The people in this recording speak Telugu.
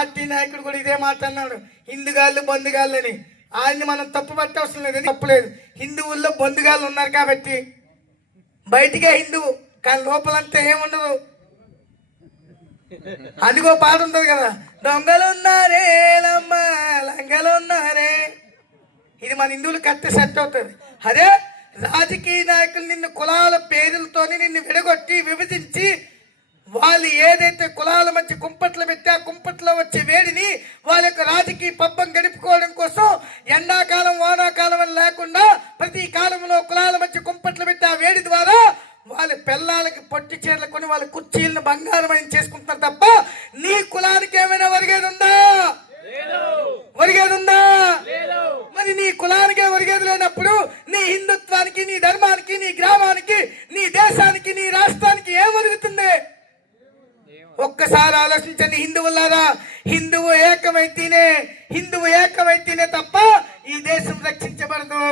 పార్టీ నాయకుడు కూడా ఇదే మాట అన్నాడు, హిందుగాళ్ళు బంధుగాళ్ళు అని. ఆయన్ని మనం తప్పు పట్టవసరం లేదు, తప్పులేదు. హిందువుల్లో బంధుగాళ్ళు ఉన్నారు కాబట్టి బయటికే హిందువు, కానీ లోపలంతా ఏముండదు. అదిగో పాట ఉంటుంది కదా, దొంగలు ఉన్నారే లమ్మ లంగలు ఉన్నారే. ఇది మన హిందువులు కరెక్ట్ సెట్ అవుతుంది. అదే రాజకీయ నాయకులు నిన్ను కులాల పేర్లతోని నిన్ను విడగొట్టి విభజించి వాళ్ళు ఏదైతే కులాల మధ్య కుంపట్లు పెట్టి ఆ కుంపట్లో వచ్చే వేడిని వాళ్ళ యొక్క రాజకీయ పబ్బం గడుపుకోవడం కోసం ఎండాకాలం వానాకాలం అని లేకుండా ప్రతి కాలంలో కులాల మధ్య కుంపట్లు పెట్టి ఆ వేడి ద్వారా వాళ్ళ పిల్లలకి పొట్టి చీరలు కొని వాళ్ళ కుర్చీలను బంగారమైన చేసుకుంటారు తప్ప నీ కులానికి ఏమైనా ఒరిగేది ఉందా? ఒరిగేది ఉందా? మరి నీ కులానికే ఒరిగేది లేనప్పుడు నీ హిందుత్వానికి, నీ ధర్మానికి, నీ గ్రామానికి, నీ దేశానికి, నీ రాష్ట్రానికి ఏం ఒరుగుతుంది? ఒక్కసారి ఆలోచించండి హిందువులారా. హిందువు ఏకమైతేనే తప్ప ఈ దేశం రక్షించబడదు.